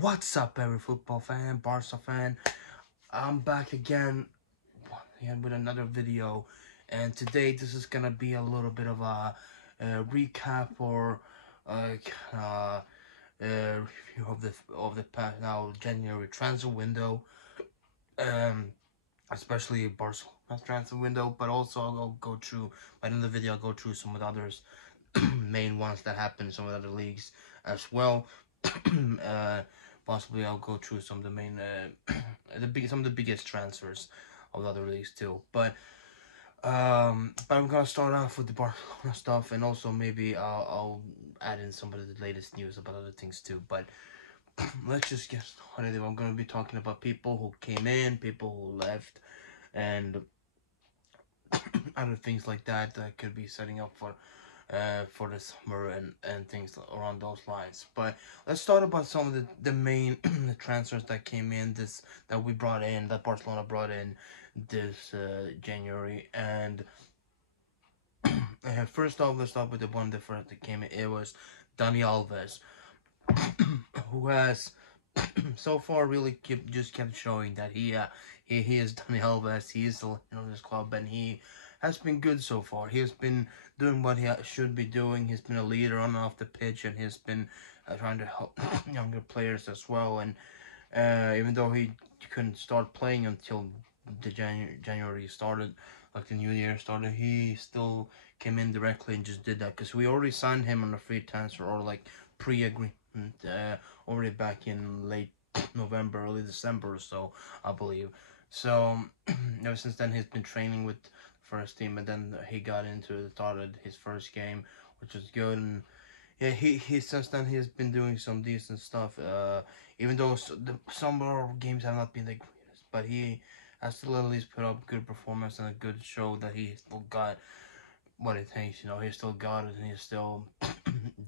What's up, every football fan, Barca fan? I'm back again with another video, and today this is gonna be a little bit of a recap or review of the past now January transfer window, um, especially Barcelona's transfer window, but also I'll go through by the end of the video. I'll go through some of the others main ones that happen in some of the other leagues as well. uh, Possibly I'll go through some of the main, some of the biggest transfers of the other leagues too. But I'm gonna start off with the Barcelona stuff, and also maybe I'll add in some of the latest news about other things too. But let's just get started. I'm gonna be talking about people who came in, people who left, and other things like that that could be setting up for the summer and things around those lines. But let's start about some of the main transfers that came in that we brought in, that Barcelona brought in this January. And first off, let's start with the one that first that came in. It was Dani Alves, who has so far really kept showing that he is Dani Alves. He is the leader of this club, and he has been good so far. He has been doing what he should be doing. He's been a leader on and off the pitch, and he's been trying to help younger players as well. And even though he couldn't start playing until the January started, like the new year started, he still came in directly and just did that because we already signed him on a free transfer or like pre-agreement already back in late November, early December or so, I believe. So ever since then, he's been training with the first team, and then he got started his first game, which was good. And yeah, he since then he's been doing some decent stuff. Even though some of our games have not been the greatest, but he has still at least put up good performance and a good show that he still got what it takes. He still got it, and he's still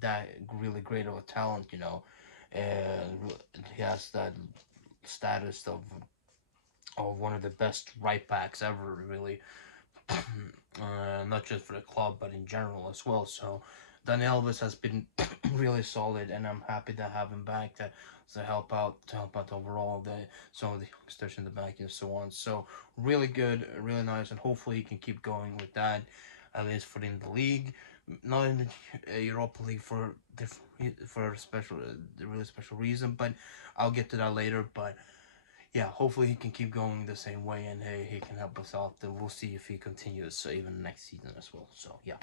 that really great of a talent. And he has that status of one of the best right backs ever, really. Not just for the club, but in general as well. So, Dani Alves has been really solid, and I'm happy to have him back to help out overall some of the youngsters in the back and so on. So, really good, really nice, and hopefully he can keep going with that, at least for in the league, not in the Europa League for a really special reason. But I'll get to that later. But yeah, hopefully he can keep going the same way, and he can help us out. And we'll see if he continues even next season as well. So yeah.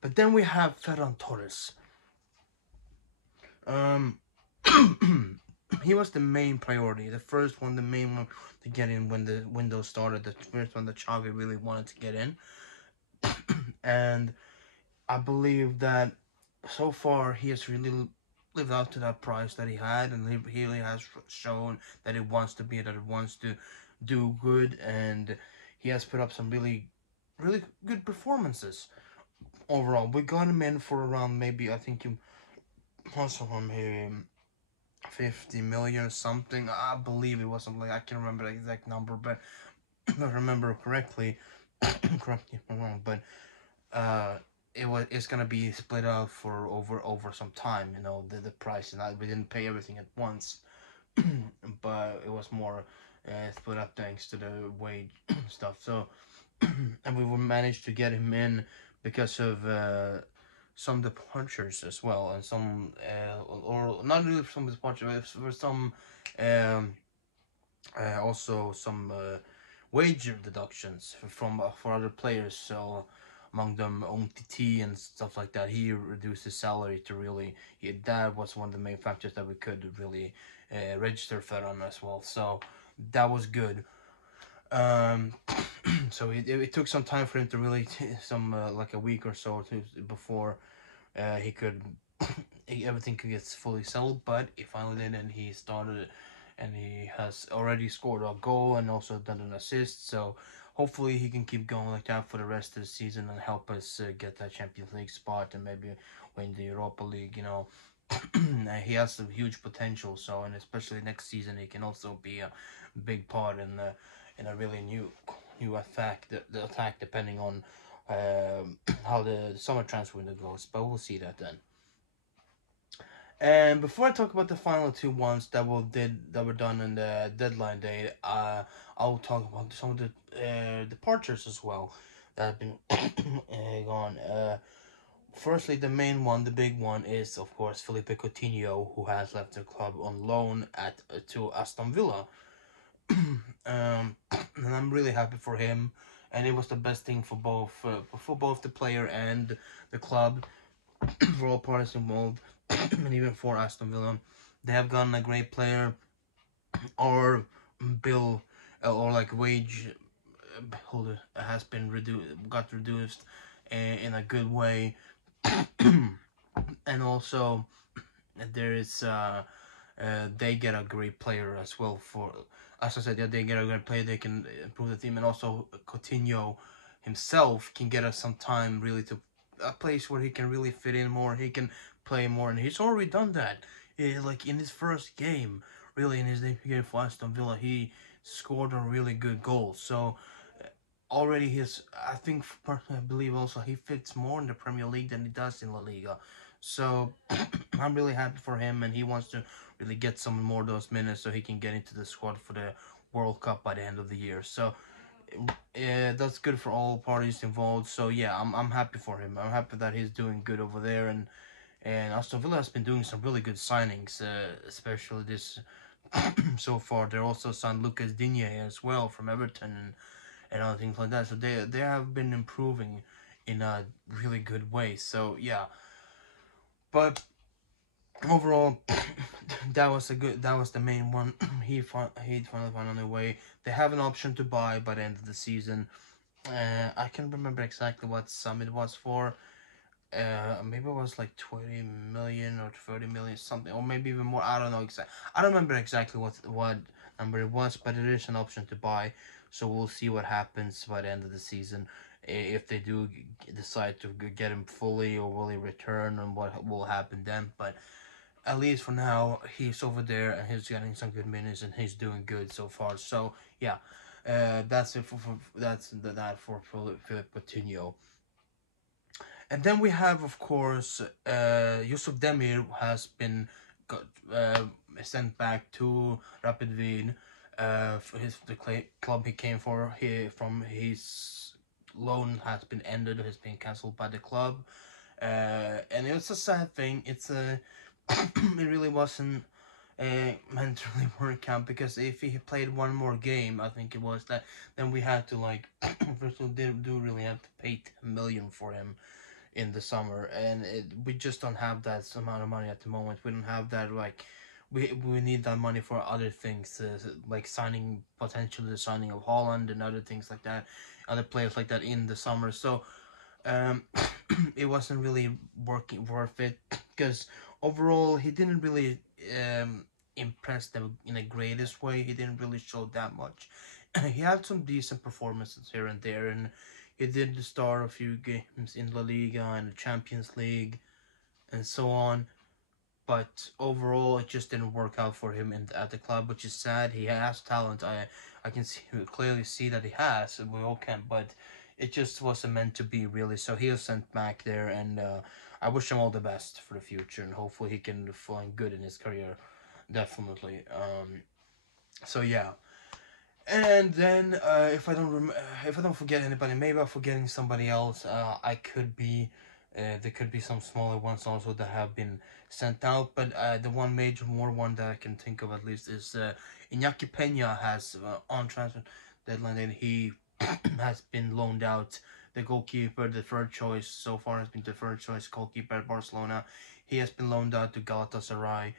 But then we have Ferran Torres. Um, he was the main priority, the main one to get in when the window started. The first one that Xavi really wanted to get in, and I believe that so far he has really lived up to that price that he had, and he really has shown that he wants to be, that he wants to do good, and he has put up some really good performances overall. We got him in for around, maybe I think you also on maybe 50 million or something. I believe it was something like, I can't remember the exact number, but if I remember correctly, correct me if I'm wrong, but it's gonna be split out for over some time. The price, and we didn't pay everything at once, but it was more split up thanks to the wage stuff. So and we managed to get him in because of some departures as well, and some or not really some departures, but for some um, also some wage deductions for other players. So among them OMTT and stuff like that, he reduced his salary to really. That was one of the main factors that we could really register Ferran as well. So that was good. Um, so it took some time for him to really some like a week or so before he could everything could get fully settled, but he finally did, and he started, and he has already scored a goal and also done an assist. So hopefully he can keep going like that for the rest of the season and help us get that Champions League spot and maybe win the Europa League. He has some huge potential. So, and especially next season, he can also be a big part in a really new attack, the attack, depending on how the summer transfer window goes. But we'll see that then. And before I talk about the final two ones that were done on the deadline day, I'll talk about some of the departures as well that have been gone. Firstly, the main one, the big one, is of course Felipe Coutinho, who has left the club on loan at to Aston Villa. And I'm really happy for him. And it was the best thing for both the player and the club, for all parties involved, and even for Aston Villa. They have gotten a great player, or bill, or like wage holder has been reduced in a good way, and also there is they get a great player as well. For as I said, yeah, they get a great player. They can improve the team, and also Coutinho himself can get us some time really to a place where he can really fit in more. He can play more, and he's already done that. Like in his first game, really in his debut game for Aston Villa, he scored a really good goal. So already his, I think personally I believe also he fits more in the Premier League than he does in La Liga. So I'm really happy for him, and he wants to really get some more of those minutes so he can get into the squad for the World Cup by the end of the year. So yeah, that's good for all parties involved. So yeah, I'm happy for him. I'm happy that he's doing good over there, and Aston Villa has been doing some really good signings, especially this so far. They also signed Lucas Digne as well from Everton, and other things like that. So they have been improving in a really good way. So yeah, but overall, that was the main one. He finally found on the way. They have an option to buy by the end of the season. I can't remember exactly what sum it was for. Maybe it was like 20 million or 30 million something, or maybe even more. I don't know exactly. I don't remember exactly what number it was, but it is an option to buy. So we'll see what happens by the end of the season. If they do decide to get him fully, or will he return, and what will happen then. But at least for now, he's over there and he's getting some good minutes and he's doing good so far. So yeah, that's it that for Philip Coutinho. And then we have, of course, Yusuf Demir has been got, sent back to Rapid Wien. For club he came for, from his loan has been ended, has been cancelled by the club. And it's a sad thing. It's a it really wasn't meant to really work out, because if he played one more game, I think it was that, then we had to like first of all do really have to pay 10 million for him in the summer, and we just don't have that amount of money at the moment. We don't have that, like we need that money for other things, like signing, potentially the signing of Holland and other things like that, other players like that in the summer. So um, it wasn't really working worth it, because overall he didn't really impress them in the greatest way. He didn't really show that much. He had some decent performances here and there, and he did start a few games in La Liga and the Champions League and so on. But overall, it just didn't work out for him at the club, which is sad. He has talent. I can clearly see that he has. We all can, but it just wasn't meant to be, really. So he was sent back there, and I wish him all the best for the future, and hopefully he can find good in his career. Definitely. So yeah. And then, if I don't forget anybody, maybe I'm forgetting somebody else. I could be, there could be some smaller ones also that have been sent out. But the one major more one that I can think of at least is Iñaki Peña has on transfer deadline, and he has been loaned out. The goalkeeper, the third choice so far, has been the third choice goalkeeper at Barcelona. He has been loaned out to Galatasaray.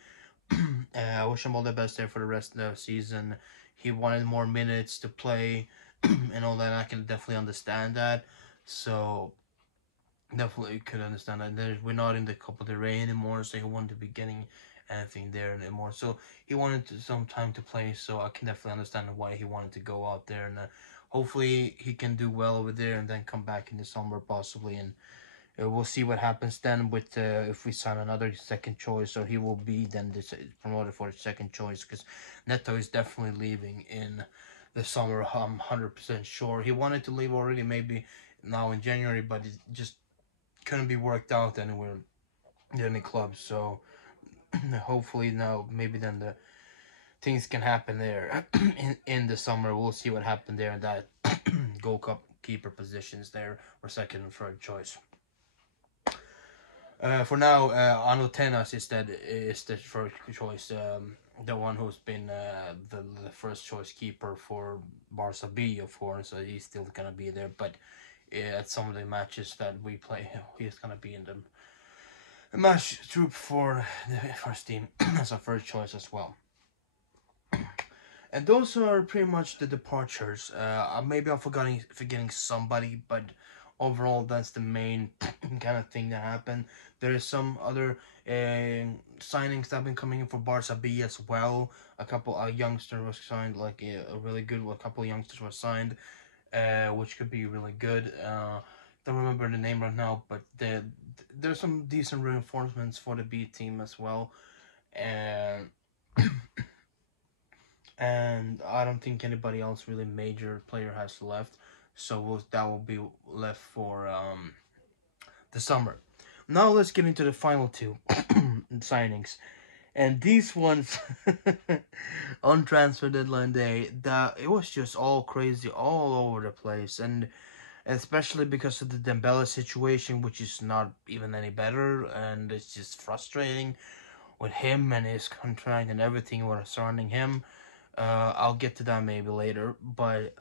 I wish him all the best there for the rest of the season. He wanted more minutes to play and all that. I can definitely understand that. So definitely could understand that. We're not in the Copa del Rey anymore, so he wanted to be getting anything there anymore. So he wanted some time to play. So I can definitely understand why he wanted to go out there, and hopefully he can do well over there and then come back in the summer possibly, and we'll see what happens then with if we sign another second choice, or he will be then promoted for the second choice, because Neto is definitely leaving in the summer. I'm 100% sure. He wanted to leave already, maybe now in January, but it just couldn't be worked out anywhere in any club. So hopefully now maybe then the things can happen there in the summer. We'll see what happened there in that goal cup keeper positions there, or second and third choice. For now, Anotenas is the first choice, the one who's been the first choice keeper for Barca B, of course. So he's still gonna be there, but at some of the matches that we play, he's gonna be in the match troop for the first team as a first choice as well. And those are pretty much the departures. Maybe I'm forgetting somebody, but overall, that's the main kind of thing that happened. There is some other signings that have been coming in for Barca B as well. A couple of youngsters was signed, like a really good. A couple of youngsters were signed, which could be really good. Don't remember the name right now, but there's some decent reinforcements for the B team as well, and I don't think anybody else really major player has left, so that will be left for the summer. Now let's get into the final two signings, and these ones on transfer deadline day, that it was just all crazy, all over the place, and especially because of the Dembele situation, which is not even any better, and it's just frustrating with him and his contract and everything surrounding him. I'll get to that maybe later, but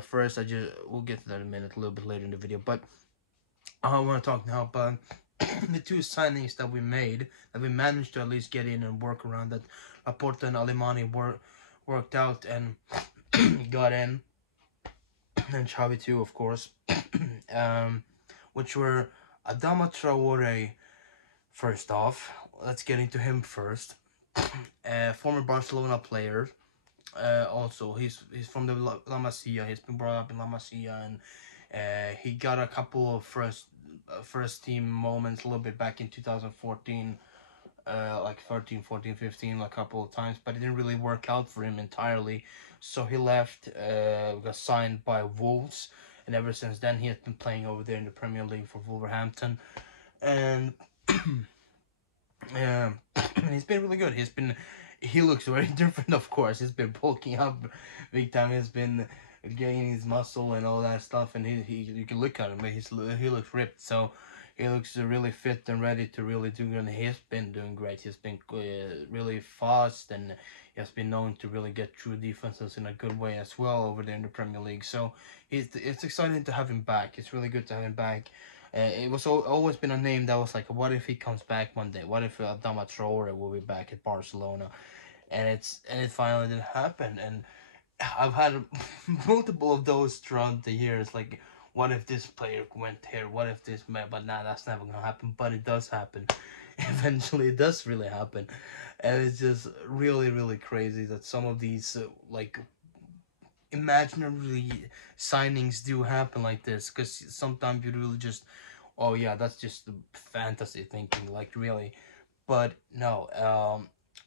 first we'll get to that in a minute, a little bit later in the video. But I want to talk now about the two signings that we made, that we managed to at least get in and work around, that Laporta and Alemani worked out and got in, and Xavi too, of course, which were Adama Traore. First off, let's get into him first. Former Barcelona player. Also, he's from the La Masia. He's been brought up in La Masia, and he got a couple of first team moments a little bit back in 2014, like 13, 14, 15, a couple of times, but it didn't really work out for him entirely. So he left, got signed by Wolves, and ever since then he has been playing over there in the Premier League for Wolverhampton, and yeah, he's been really good. He looks very different, of course. He's been bulking up big time. He's been gaining his muscle and all that stuff, and he you can look at him, he looks ripped. So he looks really fit and ready to really do good. And he's been doing great. He's been really fast, and he has been known to really get through defenses in a good way as well over there in the Premier League. So it's exciting to have him back. It's really good to have him back. It was always been a name that was like, what if he comes back one day? What if Adama Traore will be back at Barcelona? And it finally did happen. And I've had multiple of those throughout the years. Like, what if this player went here? What if this? But nah, that's never gonna happen. But it does happen. Eventually, it does really happen, and it's just really, really crazy that some of these like imaginary signings do happen like this, because sometimes you really just, oh yeah, that's just the fantasy thinking, like really. But no,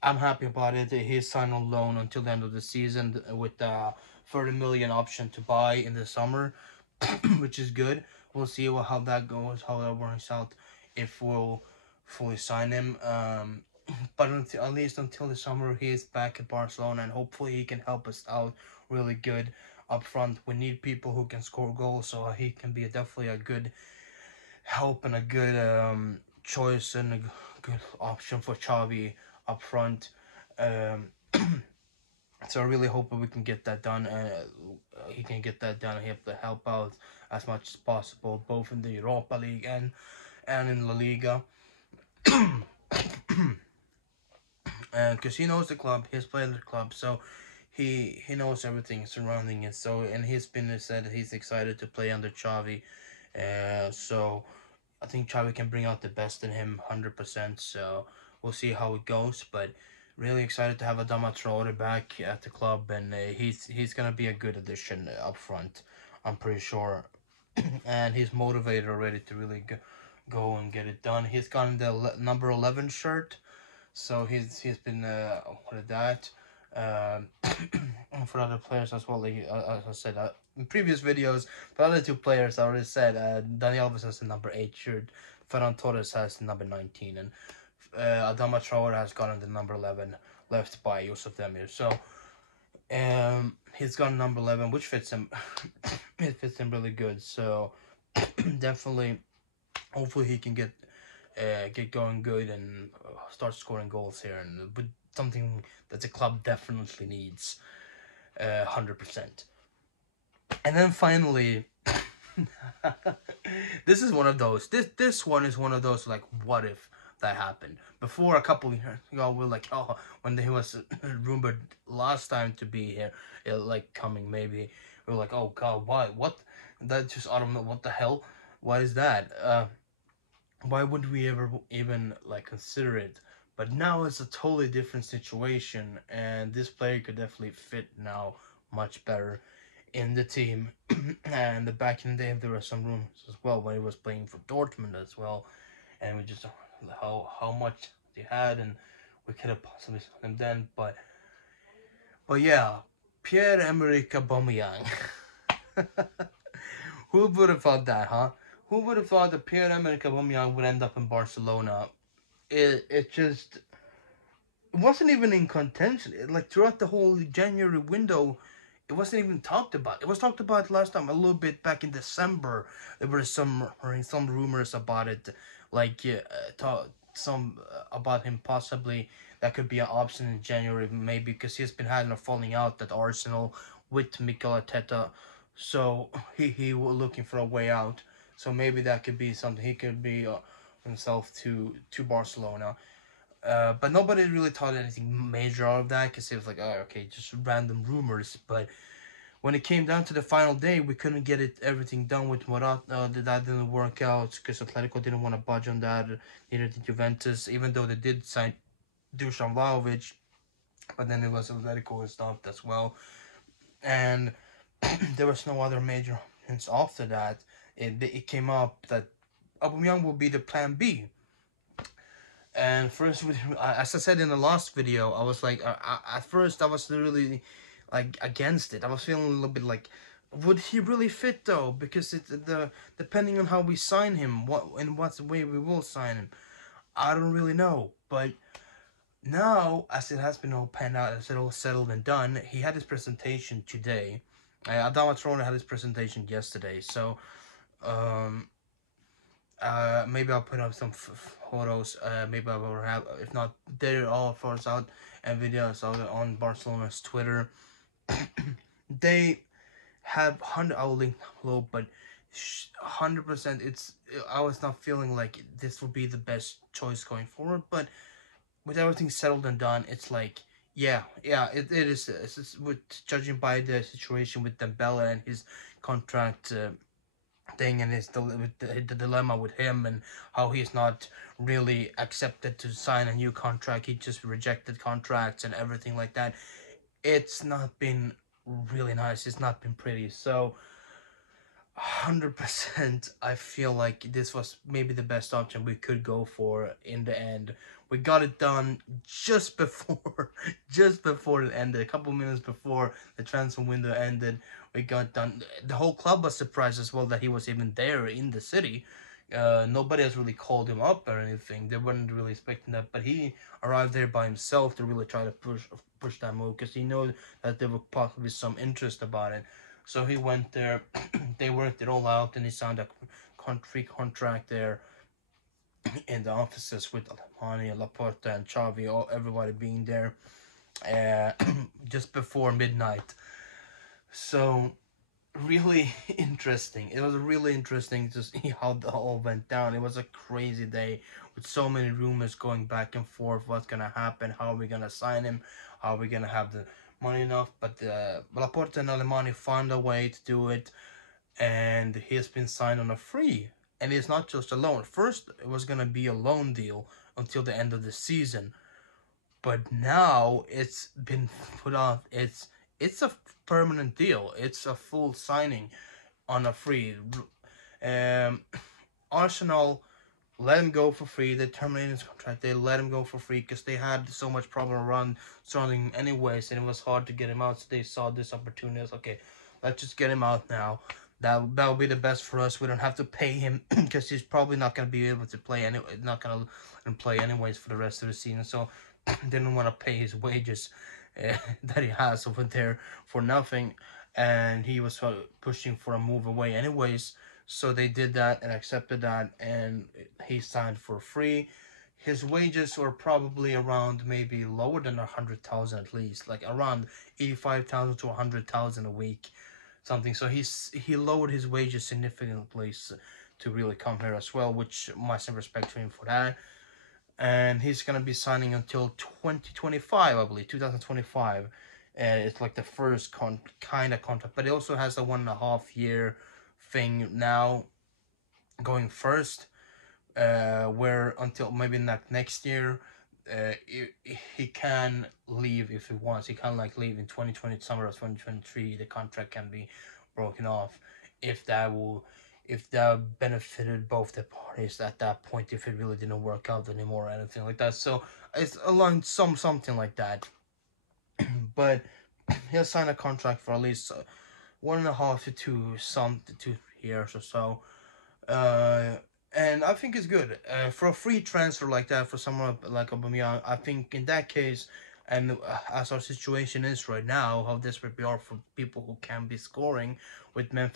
I'm happy about it. He's signed on loan until the end of the season with 30 million option to buy in the summer, which is good. We'll see how that goes, how that works out, if we'll fully sign him. But at least until the summer, he is back at Barcelona, and hopefully he can help us out really good up front. We need people who can score goals, so he can be definitely a good help and a good choice and a good option for Xavi up front. So I really hope that we can get that done. He can get that done. He have to help out as much as possible, both in the Europa League and in La Liga. Because he knows the club, he's played the club, so he knows everything surrounding it. So, and he's been said he's excited to play under Xavi. So I think Xavi can bring out the best in him 100%. So we'll see how it goes, but really excited to have Adama Traore back at the club, and he's gonna be a good addition up front, I'm pretty sure. And he's motivated already to really go and get it done. He's gotten the number 11 shirt, so he's been what is that? For other players as well, like, as I said in previous videos, for other two players, I already said Dani Alves has the number 8 shirt, Ferran Torres has the number 19, and Adama Traore has gotten the number 11 left by Yusuf Demir. So he's got number 11, which fits him. It fits him really good. So definitely, hopefully he can get going good and start scoring goals here, and with something that the club definitely needs, 100%. And then finally, this is one of those. This one is one of those, like, what if that happened? Before, a couple of years ago, we were like, oh, when he was rumored last time to be here, like coming maybe, we were like, oh god, why? What? That just out of what the hell? What is that? Why would we ever even like consider it? But now it's a totally different situation, and this player could definitely fit now much better in the team. And back in the day, there were some rumors as well when he was playing for Dortmund as well, and we just how much they had, and we could have possibly signed him then. But yeah, Pierre-Emerick Aubameyang. Who would have thought that, huh? Who would have thought that Pierre-Emerick Aubameyang would end up in Barcelona? It just, it wasn't even in contention. Like, throughout the whole January window, it wasn't even talked about. It was talked about last time a little bit back in December. There were some rumors about it, like some about him possibly that could be an option in January, maybe because he's been having a falling out at Arsenal with Mikel Arteta, so he was looking for a way out. So maybe that could be something he could be himself to Barcelona. But nobody really thought anything major out of that because it was like, oh, okay, just random rumors. But when it came down to the final day, we couldn't get everything done with Morata. That didn't work out because Atletico didn't want to budge on that. Neither did Juventus, even though they did sign Dusan Vlahovic. But then it was Atletico was stopped as well. And there was no other major options after that. It came up that Aubameyang will be the plan B. And first, as I said in the last video, I was like, at first I was really like against it. I was feeling a little bit like, would he really fit though? Because depending on how we sign him, what's the way we will sign him, I don't really know. But now, as it has been all panned out, as it all settled and done, he had his presentation today. Adama Traore had his presentation yesterday, so maybe I'll put up some photos. Maybe I will have, if not, they're all photos out and videos out on Barcelona's Twitter. They have 100. I will link below, but 100%. I was not feeling like this would be the best choice going forward, but with everything settled and done, it's like, yeah, it is. It's with judging by the situation with Dembele and his contract thing, and the dilemma with him and how he's not really accepted to sign a new contract. He just rejected contracts and everything like that. It's not been really nice. It's not been pretty. So 100%, I feel like this was maybe the best option we could go for in the end. We got it done just before it ended, a couple minutes before the transfer window ended. We got done. The whole club was surprised as well that he was even there in the city. Nobody has really called him up or anything. They weren't really expecting that, but he arrived there by himself to really try to push that move because he knew that there was possibly some interest about it. So he went there. They worked it all out, and he signed a free contract there in the offices with Alemani, Laporta, and Xavi, everybody being there just before midnight. So really interesting. It was really interesting to see how the all went down. It was a crazy day with so many rumors going back and forth. What's gonna happen? How are we gonna sign him? How are we gonna have the money enough? But Laporta and Alemani found a way to do it, and he has been signed on a free. And it's not just a loan. First, it was gonna be a loan deal until the end of the season, but now it's been put off. It's a permanent deal. It's a full signing on a free. Arsenal let him go for free. They terminated his contract. They let him go for free because they had so much problem around surrounding anyways, and it was hard to get him out. So they saw this opportunity as, okay, let's just get him out now. that'll be the best for us. We don't have to pay him because he's probably not gonna be able to play not gonna play anyways for the rest of the season. So didn't want to pay his wages that he has over there for nothing, and he was pushing for a move away anyways. So they did that and accepted that, and he signed for free. His wages were probably around maybe lower than 100,000 at least, like around 85,000 to 100,000 a week, something. So he lowered his wages significantly to really come here as well, which my some respect to him for that. And he's gonna be signing until 2025, I believe, 2025. And it's like the first kind of contract, but it also has a 1.5 year thing now going first, where until maybe next year, he can leave if he wants. He can like leave in 2020, summer of 2023. The contract can be broken off if that benefited both the parties at that point, if it really didn't work out anymore or anything like that. So it's along something like that. But he'll sign a contract for at least 1.5 to 2 years or so. Uh, and I think it's good for a free transfer like that for someone like Aubameyang. I think in that case, and as our situation is right now, how desperate we are for people who can be scoring with Memphis.